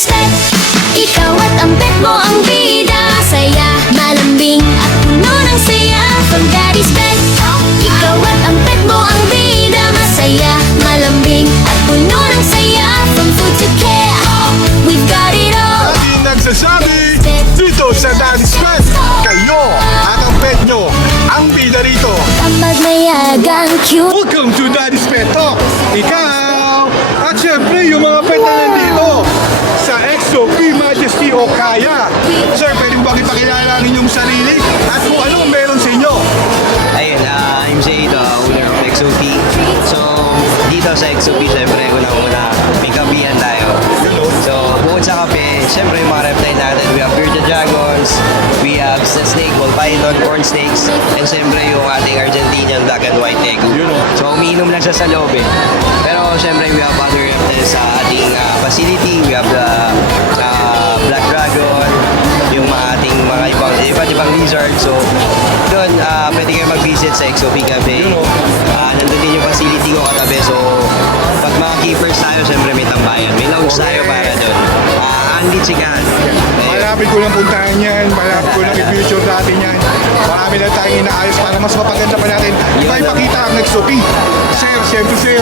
daddy's pet. Ikaw at ang pet mo ang bida. Saya, malambing at puno ng saya. From daddy's pet. Ikaw at ang pet mo ang bida. Masaya, malambing at puno ng saya. From food to care, we've got it all. Laging nagsasabi dito sa Daddy's Pet, kayo at ang pet nyo ang bida rito. Kapag mayagang cute. Welcome to Daddy's Pet Talk. Ikaw at syempre yung mga pet na nandito sa XOP Majesty o Kaya. Sir, pwede mo bang ipakilala ang inyong sarili at kung ano meron sa inyo? Ayun, I'm Jay, the owner of XOP. So, dito sa XOP, syempre, unang-una, may kapihan tayo. So, bukod sa kape, syempre, yung mga reptile natin, we have bearded dragons, we have snake, ball python, corn snakes, and syempre, yung ating Argentinian black and white egg. So, umiinom lang siya sa loob eh. Pero, syempre, we have other reptiles sa ating facility. We have the black dragon, yung ating mga iba't-ibang lizard. So, doon, pwede kayo mag-visit sa XOP Cafe. Nandun din yung facility ko katabi. So, pag mga keepers tayo, syempre may tambayan. May lounge tayo para doon. Andy Chican. Malapit ko lang puntahan yan, malapit ko lang i-future natin yan. Marami na tayong inaayos para mas mapaganda pa natin. May pakita ang XOP. Sir, siyempre sir,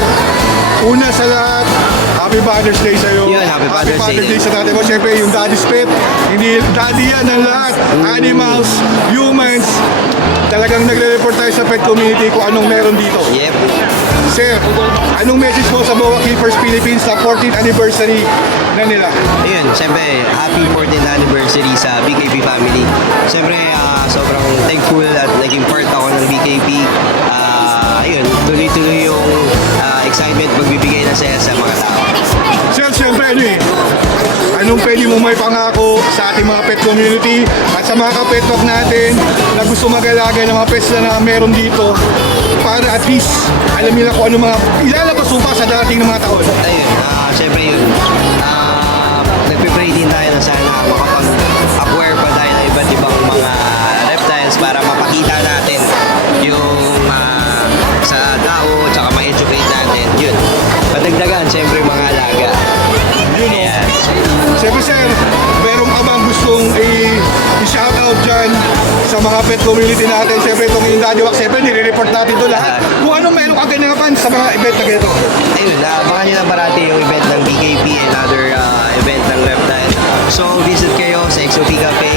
una sa lahat, Happy Father's Day sa'yo. Yun, Happy Father's Day sa natin mo. Siyempre, yung Daddy's Pet, hindi daddy yan ang lahat. Animals, humans, talagang nagre-report tayo sa pet community kung anong meron dito. Yep. Sir, anong message mo sa Boa Keepers Philippines sa 14th anniversary na nila? Ayun, siyempre, happy 14th anniversary sa BKP family. Siyempre, sobrang thankful at naging part ako ng BKP. Ayun, tuloy-tuloy yung excitement magbibigay ng saya sa mga tao. Sir, siyempre ano eh, anong pwede mo may pangako sa ating mga pet community at sa mga kapet dog natin na gusto mag-alaga ng mga pets na meron dito para at least alam nila kung ano mga ilalabas mo pa sa darating ng mga taon? Ayun, siyempre yun, nagpipray din tayo na sana makapag-acquire pa tayo ng iba't ibang mga reptiles para mapakita natin yung sa tao, tsaka ma-educate natin. Yun, padagdagan, siyempre mga alaga. Yun o. Siyempre sir, meron ka bang gustong i-shoutout dyan sa mga pet community natin? Siyempre itong Daddy Wax, siyempre nire-report natin ito lahat. Kung anong meron ka ganapan sa mga event na ganito. Ayun, abangan nyo lang parati yung event ng BKP and other event ng reptile. So, visit kayo sa XOP Cafe.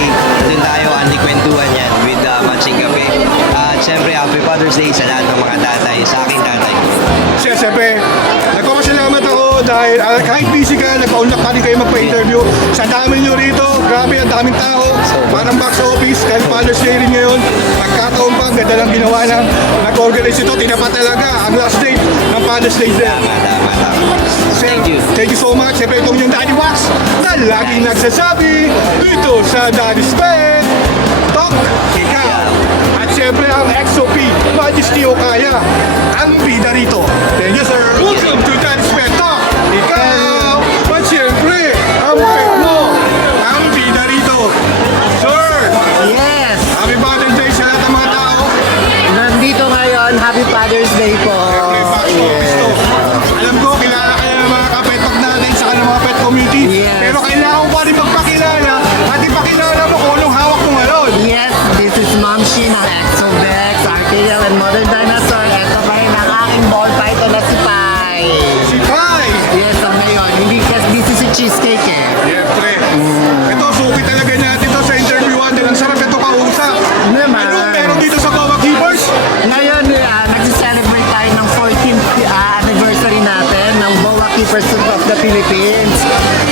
Doon tayo, anti-kwentuhan yan with Matching Cafe. At syempre, Happy Father's Day sa lahat ng mga tatay, sa aking tatay. Siyempre, nagpapasalamat ako dahil kahit busy ka, nagpa-unlock pa rin kayo magpa-interview. Sa dami nyo rito, grabe, ang daming tao. Parang box office, kahit Father's Day rin ngayon. Nagkataon pa, ganda lang ginawa ng nag-organize ito. Tinapat talaga ang last date ng Father's Day din. Tama. Thank you. Thank you so much. Siyempre, itong yung Daddy Wax na laging nagsasabi dito sa Daddy's Pet Talk. Ikaw. At siyempre, ang XOP Majesty o Kaya ang bida rito. Thank you, sir. Welcome to Daddy's Pet Talk. Ikaw. At siyempre, ang pet mo ang bida rito. Sir. Yes! Happy Father's Day sa lahat ng mga tao. Nandito ngayon, Happy Father's Day po. Siyempre, box office to. Alam ko, kilala kayo ng mga kapetok natin sa kanang mga pet community. Yes. Pero kailangan ko pa rin magpakilala at ipakilala mo kung anong hawak mo ngayon. Yes, this is Ma'am Shi ng Exobex, Archaeal and Modern Dinosaur. Ito pa rin ang aking ball python na si Pai. Si Pai. Yes, ang ngayon. Hindi kasi busy si Cheesecake eh. Siyempre. Ito, suki talaga natin ito sa interviewan. Dahil ang sarap ito kausap. Naman. Anong meron dito sa Boa Keepers? Ngayon, nag-celebrate tayo ng 14th anniversary natin ng Boa Keepers of the Philippines.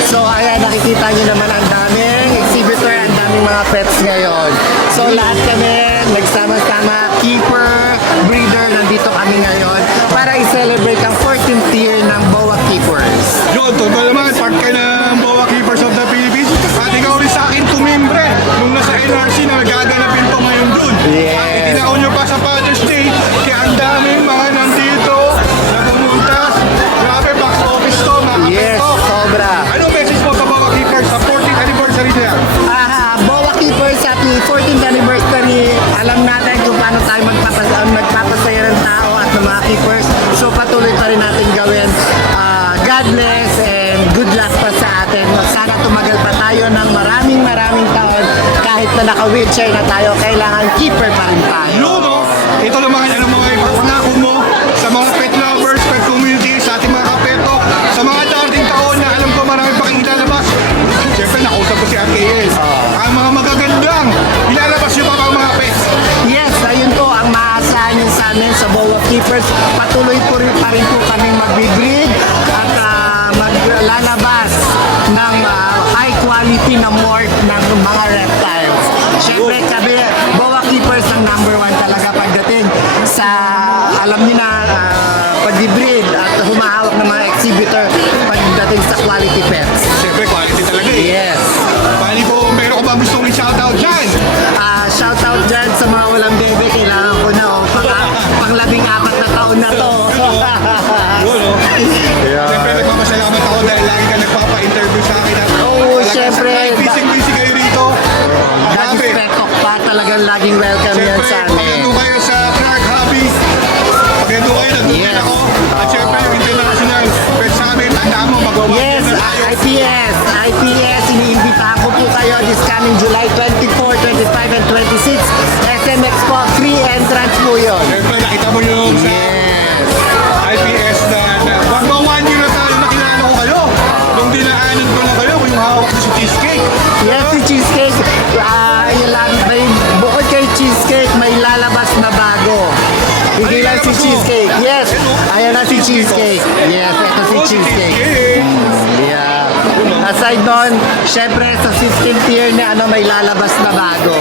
So, ayan, nakikita nyo naman ang daming exhibitor, ang daming mga pets ngayon. So, lahat kami, nagsama-sama, keeper, breeder, nandito kami ngayon para i-celebrate ang 14th year ng Boa Keepers. Yun, totoo naman. Part ka ng Boa Keepers of the Philippines. At ikaw rin sa akin tumimbre nung nasa NRC na nagaganapin to ngayon dun. Yes. At itinaon nyo pa sa Father's Day. Kaya ang daming mga nandito na pumunta. Grabe, box office to, mga Yes, kapito. sobra. Anong message mo sa Boa Keepers sa 14th anniversary nila? Boa Keepers, happy 14th anniversary. Alam natin kung paano tayo magpapasaya ng tao at ng mga keepers. So patuloy pa rin natin gawin. God bless and good luck pa sa atin. Sana na naka-wheelchair na tayo, kailangan keeper pa rin tayo. Yun, no? Ito naman ano mga ipapangako mo sa mga pet lovers, pet community, sa ating mga kapeto, sa mga dating taon na alam ko marami pang ilalabas. Siyempre, nakausap ko si RKL. Ang mga magagandang ilalabas yung mga pets. Yes, ayun po ang maaasahan nyo sa amin sa BOA Keepers. Patuloy po rin pa rin po kami mag-breed at maglalabas ng high quality na mort ng mga reptiles. Siyempre kami, BOA Keepers ang number 1 talaga pagdating sa, alam niyo na, pag-breed at humahawak ng mga exhibitor pagdating sa quality pets. Siyempre, quality talaga eh. Yes. Bali po, meron ko ba gustong i-shoutout dyan? Shout out dyan sa mga walang bebe, kailangan ko na pang 14 na taon na to. Yun, no? Siyempre, nagpapasalamat ako dahil lagi ka nagpapa-interview sa akin. At Oo, talagang siyempre. kahit busy kayo rito. Daddy Grabe. Spetok pa talagang laging welcome yan Siyempre, sa pag amin. nandun kayo sa Clark Hobby, pag nandun kayo, nandun din Yes. ako. At siyempre, yung international pet summit, tandaan mo, Yes, na tayo. IPS, iniimbitahan ko po kayo this coming July 24, 25, and 26. SM Expo, free entrance po yun. Siyempre, nakita mo yung sa Yes. IPS na wag ba 1 year na tayo nakilala ko kayo. Nung dinaanan ko na kayo, yung hawak ko si Cheesecake. Yes, si Cheesecake. Bukod kay Cheesecake, may lalabas na bago. Hindi Ay, lang si lalabas mo? Cheesecake. Yes, ayan na si Cheesecake. Yes, ito si Oh, Cheesecake. Cheesecake. Yeah. Aside nun, syempre sa 15th year na may lalabas na bago.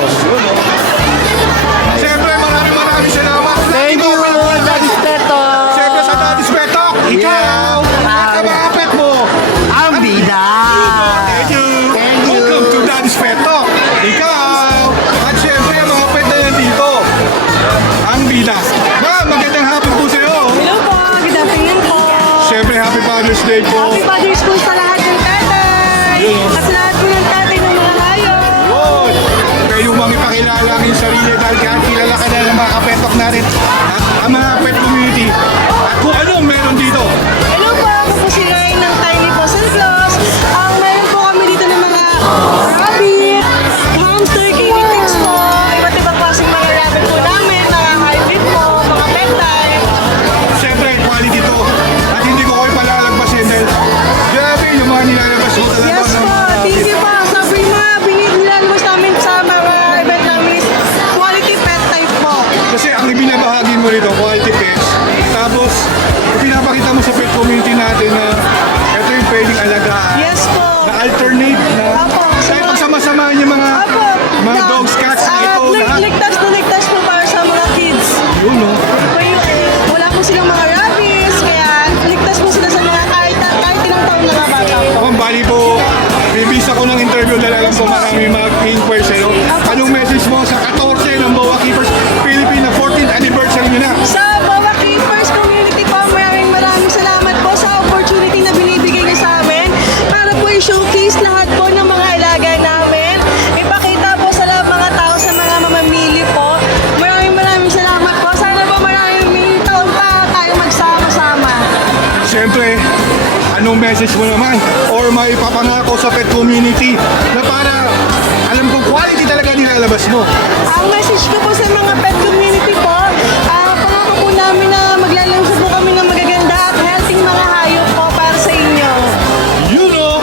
Siyempre, maraming salamat. Thank you, Daddy Speto. Siyempre sa Daddy's Pet Talk, ikaw, at sa mga pet mo. Ang bida. Thank you. Thank you. Welcome to Daddy's Pet Talk. Ikaw, at siyempre ang mga pet na nandito. Ang bida. Ma'am, magandang hapon po sa'yo. Hello po, good afternoon po. Siyempre, Happy Father's Day po. Happy Father's Day sa lahat ng tatay. At sa lahat po ng tatay ng mga hayop. Yun. Kayo mga ipakilala ang iyong sarili dahil kahit kilala ka na ng mga kapetok natin at ang mga pet community at kung anong meron dito. Hello po, ako po si Ryan ng Tiny Paws and Claws. Meron po kami dito ng mga rabbit, hamster, guinea pigs po. Iba't ibang klaseng mga rabbit po namin, mga hybrid po, mga pet type. Siyempre, quality to. At hindi ko kayo palalagpasin dahil grabe yung mga nilalabas mo talaga. Yes ng po, mga thank you po. Sabi mga nilalabas namin sa mga event namin is quality pet type po. Kasi ang ibinabahagi mo rito, quality pets. Tapos, pinapakita mo sa pet community natin na ito yung pwedeng alagaan. Yes po. Na alternate na. Apo. Kahit pagsama-samahan yung mga dogs, cats na ito. Lahat. Ligtas po para sa mga kids. Yun, no? Wala po silang mga rabies, kaya ligtas po sila sa mga kahit ilang taon na nga bata. Ako, bali po, release ako ng interview dahil alam ko marami mga inquiries. Ano? Anong message mo sa 14 ng BOA Keepers Philippine na 14th anniversary nyo na? Sa BOA Keepers community po, maraming salamat po sa opportunity na binibigay niyo sa amin para po i-showcase lahat po ng mga alaga namin. Ipakita po sa mga tao, sa mga mamamili po. Maraming salamat po. Sana po maraming taon pa tayo magsama-sama. Siyempre, anong message mo naman? Or may papangako sa pet community na para alam kong quality talaga nilalabas mo? Ang message ko po sa mga pet community po, pangako po namin na maglalansa po kami ng magaganda at healthy mga hayop po para sa inyo. You know,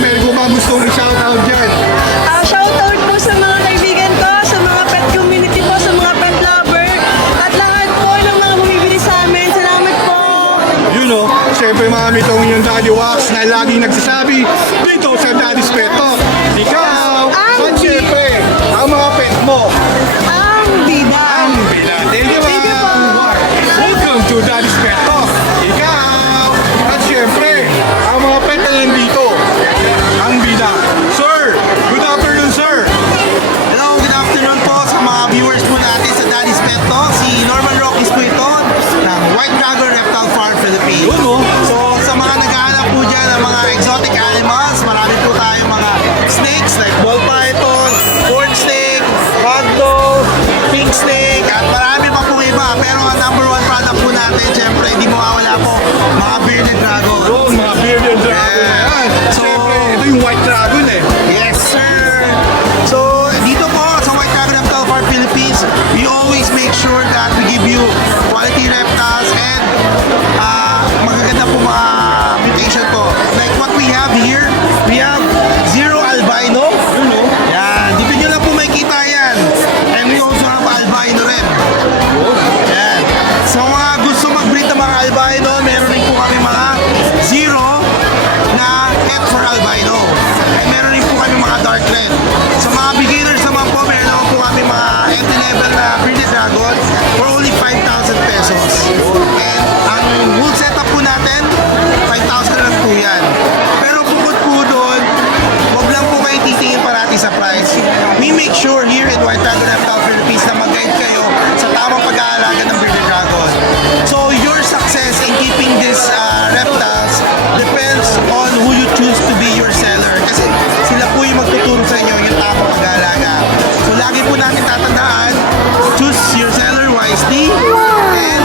meron ko ba gustong i-shoutout dyan? Shoutout po sa mga kaibigan ko, sa mga pet community po, sa mga pet lover, at lahat po ng mga bumibili sa amin. Salamat po! You know, siyempre mami itong yung Daddy Wax na laging nagsasabi dito sa Daddy's Pet Talk. Ikaw, at siyempre, ang mga pet mo. Ang bida! Ang binatid niyo Thank you po. Welcome to Daddy's Pet Talk. Ikaw, at siyempre, ang mga pet na nandito. Ang bida. Sir, good afternoon, sir. Hello, good afternoon po sa mga viewers po natin sa Daddy's Pet Talk. Si Norman Roques po ito ng White Dragon Reptile Farm Philippines. Yun, no? So sa mga naghahanap po dyan ng mga exotic animals, marami po tayo mga snakes like ball python, corn snake, ragdoll, pink snake, at marami pa po iba. Pero ang number one product po natin, syempre, hindi mawawala po, mga bearded dragon. Yun, mga bearded dragon. Yeah. Yan. So- Siyempre, ito yung white dragon eh. Yes, sir. So, dito po, We have zero albino. Yan, dito nyo lang po makikita yan. And we also have albino rin. Yan. Sa mga gusto mag-breed ng mga albino, meron rin po kami mga zero na head for albino. And meron rin po kami mga dark red. Sa mga beginners naman po, meron naman po kami mga entry level na bearded dragon for only 5,000 pesos. And ang whole setup po natin, 5,000 na lang po yan. Pero bukod po doon, wag lang po kayo titingin parati sa price. We make sure here in White Dragon Reptile Philippines na mag-guide kayo sa tamang pag-aalaga ng bearded dragon. So your success in keeping these reptiles depends on who you choose to be your seller. Kasi sila po yung magtuturo sa inyo yung tamang pag-aalaga. So lagi po natin tatandaan, choose your seller wisely and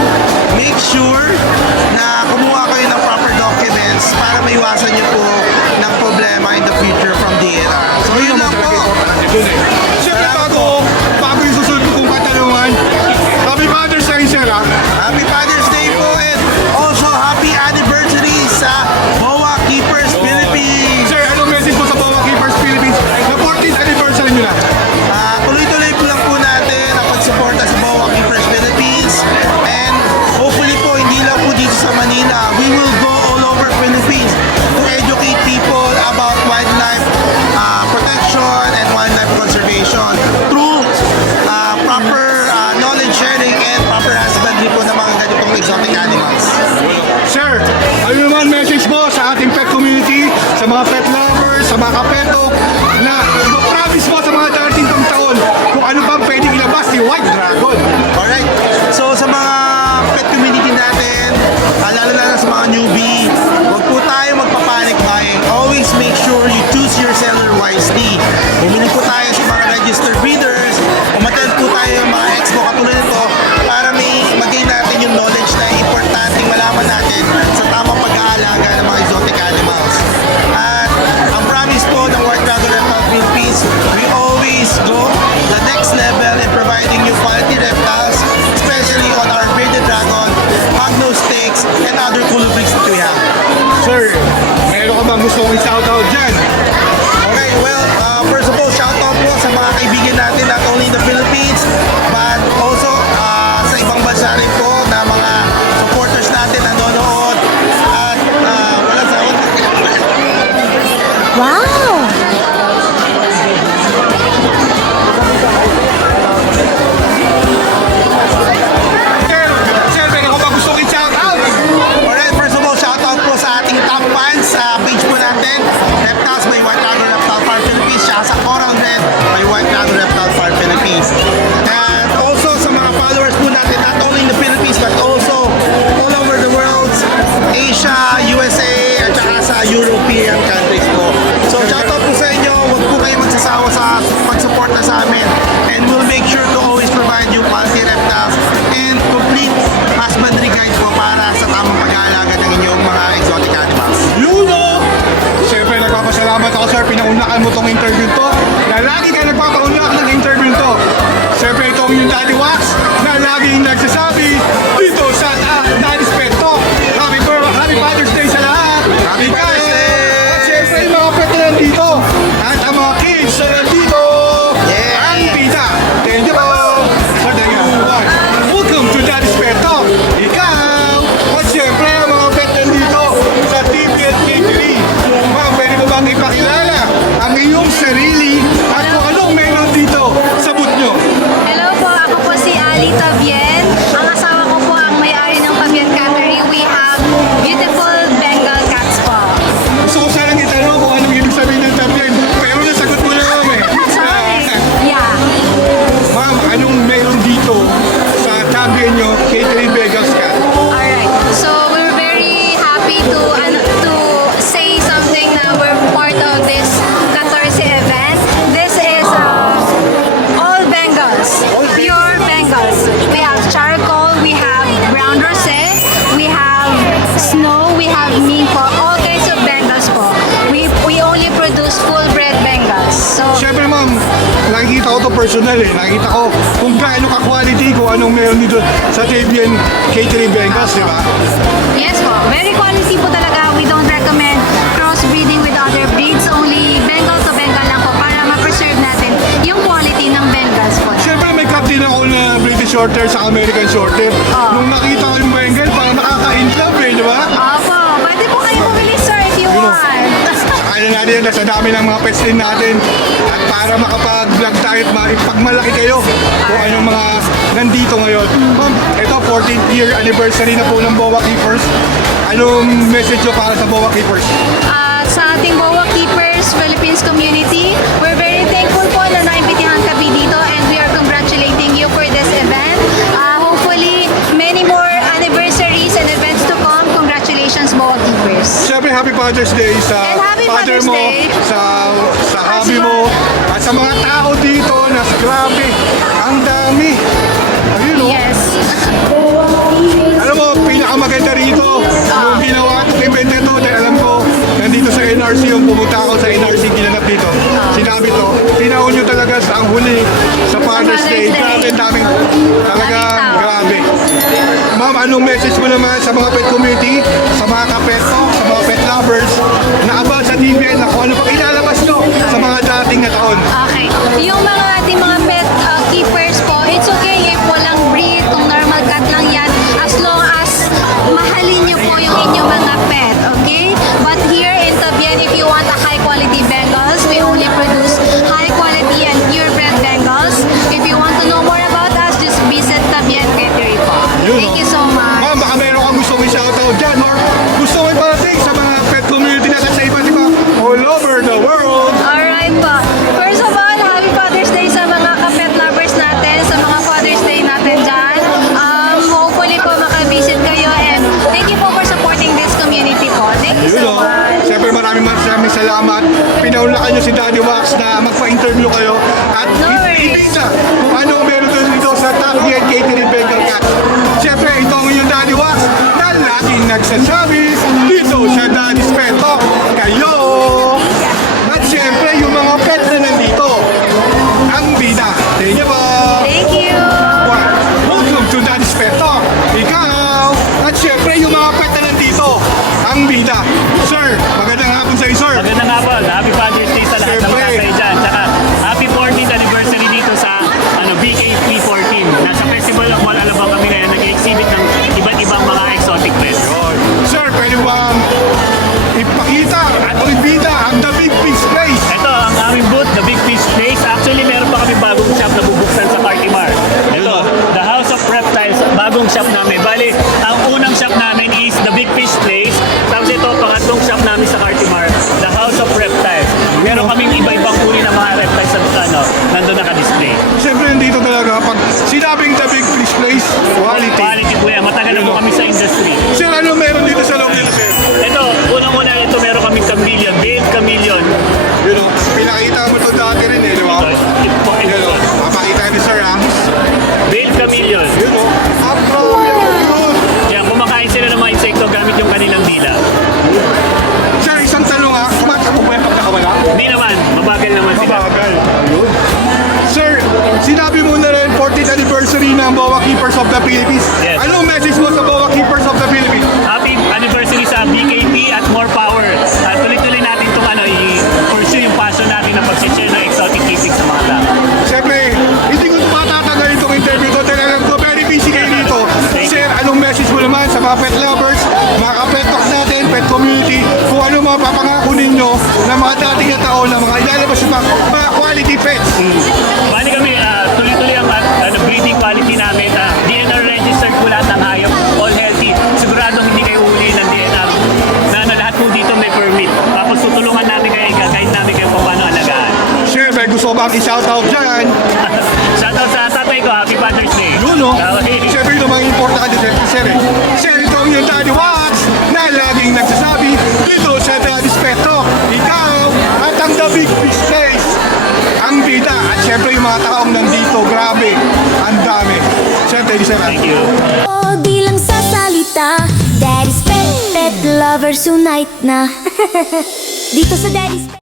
make sure na kumuha kayo ng proper documents para maiwasan niyo po ng problema in the future from DNR. So yun lang po. Siyempre bago yung susunod ko kong katanungan, Happy Father's Day, sir, ha? Happy Father's Day po and also happy anniversary sa BOA Keepers Philippines. Sir, anong message po sa BOA Keepers Philippines na 14th anniversary nyo na? Tuloy-tuloy po lang po natin ang pagsuporta sa BOA Keepers Philippines and hopefully po hindi lang po dito sa Manila. We will go all over Philippines to educate people about wildlife protection and wildlife conservation through proper knowledge sharing and proper husbandry po ng mga ganitong exotic animals. Sir, ano naman message mo sa ating pet community, sa mga pet lovers, sa mga kapetok, na promise mo sa mga darating pang taon kung ano bang pwedeng ilabas ni White Dragon? Alright, so sa mga pet community natin, lalo-lalo sa mga newbie, huwag po tayo magpapanik buying. Always make sure you choose your seller wisely. Bumili po tayo sa mga registered breeders, umattend po tayo ng mga expo katulad nito para may mag-gain natin yung knowledge na importante malaman natin sa tamang pag-aalaga ng mga exotic animals. At ang promise po ng White Dragon Reptile Philippines, we always go the next level in providing you quality reptiles, especially on our bearded dragon, hognose snakes, and other colubrids that we have. Sir, meron ka bang gusto kong i-shoutout dyan? Okay, well, first of all, shout out po sa mga kaibigan natin not only in the Philippines, but also sa ibang bansa rin po na mga supporters natin na nanonood at walang sawat. Wow! Sir, meron ka bang gusto kong i-shoutout? Alright, first of all, shout out po sa ating top fans sa page po natin, Reptiles by White Dragon Reptile Farm Philippines, siya sa Coral Red by White Dragon Reptile Farm Philippines. And also sa mga followers po natin, not only in the Philippines but also all over the world, Asia, USA, at saka sa European countries po. So shout out po sa inyo, huwag po kayo magsasawa sa pag-suporta sa amin and we'll make sure to always provide you quality reptiles and complete husbandry guide po para sa tamang pag-aalaga ng inyong mga exotic animals. Luno! Siyempre, nagpapasalamat ako, sir. Pinaunakan mo tong interview to. Na lagi ka nagpapaunak ng interview to. Siyempre, itong yung Daddy Wax na laging nagsasabi dito sa Daddy's Pet Talk. Happy Father's Day sa lahat! Happy Father's Day! At siyempre, yung mga pet na nandito. At ang mga kids na nandito. Yeah! Ang pita. Thank you po! Sir, thank you. Welcome to Daddy's Pet Talk. Ikaw! At siyempre, ang mga pet nandito sa TPL Bakery. Ma'am, pwede mo bang ipakilala ang iyong sarili at kung anong meron dito sa booth nyo? Hello po, ako po si Ali Tabien. Ang asawa ko po ang may-ari ng Tabien Cattery. We have beautiful Bengal cats po. Gusto ko sanang itanong kung anong ibig sabihin ng tablet, pero nasagot mo na ma'am eh. Sorry. Yeah. Ma'am, anong meron dito sa tablet nyo, Catering Vegas Cat? Alright. So we're very happy to say something na we're part of this 14 event. This is all Bengals. Pure Bengals. We have charcoal, we have brown rosé, we have snow, we have mink po. All kinds of Bengals po. We only produce full bred Bengals. So Siyempre ma'am, nakikita ko to personal eh. Nakikita ko kung gaano ka-quality, kung anong meron dito sa Tabian Catering Bengals, di ba? yes po, very quality po talaga. We don't recommend crossbreeding with other breeds. Only Shorter sa American Shorter. Nung nakita ko yung Bengal, parang nakaka-inlove eh, di ba? Opo, pwede po kayo bumili sir if you want. Kaya natin yan, sa dami ng mga pets din natin. At para makapag-vlog tayo at ipagmalaki kayo kung anong mga nandito ngayon. Ma'am, ito 14th year anniversary na po ng Boa Keepers. Anong message nyo para sa Boa Keepers? Sa ating Boa Keepers Philippines community, we're very thankful po na naimbitahan kami dito and we are congratulating you for this event. Hopefully, many more anniversaries and events to come. Congratulations, Boa Keepers. Siyempre, Happy Father's Day sa And Happy father Father's mo, Day. sa hubby mo, at sa mga tao dito na grabe, ang dami. Ayun o. Yes. Alam mo, pinakamaganda rito, yung ginawa at event na to, dahil alam ko, nandito sa NRC, yung pumunta ako sa NRC, ginanap dito. Sinabi to, tinaon nyo talaga sa ang huli, sa Father's Day. Father's Day. Grabe, daming, talagang Daming tao. grabe. Ma'am, anong message mo naman sa mga pet community, sa mga kapeto, sa mga pet lovers, na aba sa TVN, na kung ano pang ilalabas nyo sa mga dating na taon? Okay. Yung mga ating mga pet keepers po, it's okay if walang breed, kung normal cat lang yan, as long as mahalin niyo po yung inyong mga pet, okay? But here in Tabian, if you want a high quality Bengals, we only produce high quality and purebred Bengals. If you want to know more about us, just visit Tabian Catering po. Yun, Thank no? you so much. Ma'am, baka meron kang gusto may shoutout dyan or gusto mo iparating sa mga pet community natin sa iba't iba all over the world. Alright po. First of all, Happy Father's Day sa mga ka-pet lovers natin, sa mga Father's Day natin dyan. Hopefully po makabisit kayo and thank you po for supporting this community po. Thank you Yun so o. much. Siyempre maraming salamat. Pinaunlakan nyo si Daddy Wax na magpa-interview kayo at No worries. ibigta kung ano meron dito sa Top Gear Catering Bengal Cat. Siyempre, ito ang inyong Daddy Wax na laging nagsasabi dito sa Daddy's Pet Talk. Kayo! At siyempre, yung mga pet na nandito, ang bida. Thank you po! Thank you. Welcome to Daddy's Pet Talk. Ikaw! At syempre, yung mga pet na nandito, ang bida. Sir, magandang hapon sa iyo, sir. Magandang hapon. Happy Father's Day sa lahat ng Siyempre. mga kayo dyan. Tsaka happy 14th anniversary dito sa BKP 14. Nasa Festival of Mall Alabang kami ngayon nag-exhibit ng iba't ibang mga exotic pets. Sir, pwede bang ipakita at ibida ang The Big Fish Place? Ito ang aming booth, The Big Fish Place. Actually, meron pa kami bagong shop na bubuksan sa Cartimar. Ito, The House of Reptiles, bagong shop namin. Bali, ang unang shop namin is The Big Fish Place. Tapos ito, pangatlong shop namin sa Cartimar, The House of Reptiles. Meron kaming iba-ibang uri ng mga reptiles na nandun naka-display. Siyempre, nandito talaga, pag sinabing The Big Fish Place, quality. Quality po yan. Matagal na po kami sa industry. Sir, ano meron dito sa loob nito, sir? Ito, unang-una ito meron kami chameleon, Dave Chameleon. Yun o, pinakita mo ito dati rin eh, di ba? Yun o, papakita ni sir ha. Dave Chameleon. Yun o, ang grabe ang yun. Yan, kumakain sila ng mga insekto gamit yung kanilang dila. Sir, isang tanong ha, kumakain mo ba yung pagkakawala? Hindi naman, mabagal naman sila. Mabagal. Ayun. Sir, sinabi mo na rin 14th anniversary ng Boa Keepers of the Philippines. Yes. Anong message mo sa Boa Keepers of the Philippines? Happy anniversary sa BKP at more power. At tuloy-tuloy natin itong i-pursue yung passion natin na pag-share ng exotic keeping sa mga tao. Siyempre, hindi ko patatagalin itong interview ko dahil alam ko very busy kayo dito. Sir, anong message mo naman sa mga pet lovers, mga ka-pet talks natin, pet community, kung ano mga papangako ninyo na mga dating na taon na mga ilalabas yung mga quality pets? Bali kami, tuloy-tuloy ang breeding quality namin. DNR registered po lahat ng hayop, all healthy. Siguradong hindi kayo uli ng DNR. Na lahat po dito may permit. Tapos tutulungan namin kayo, guide namin kayo kung paano alagaan. Siyempre, gusto ko bang i-shoutout dyan? Shoutout sa tatay ko, Happy Father's Day. Yun o. Okay. Siyempre, ito mga importante sir eh. Sir, ito ang yung Daddy Wax na laging nagsasabi dito sa Daddy's Pet Talk. Ikaw at ang The Big Fish Place. Ang bida at siyempre yung mga taong nandito, grabe, ang dami. Sir, thank you, sir. Thank you. O di lang sa salita, Daddy's Pet, pet lovers unite na. Dito sa Daddy's Pet.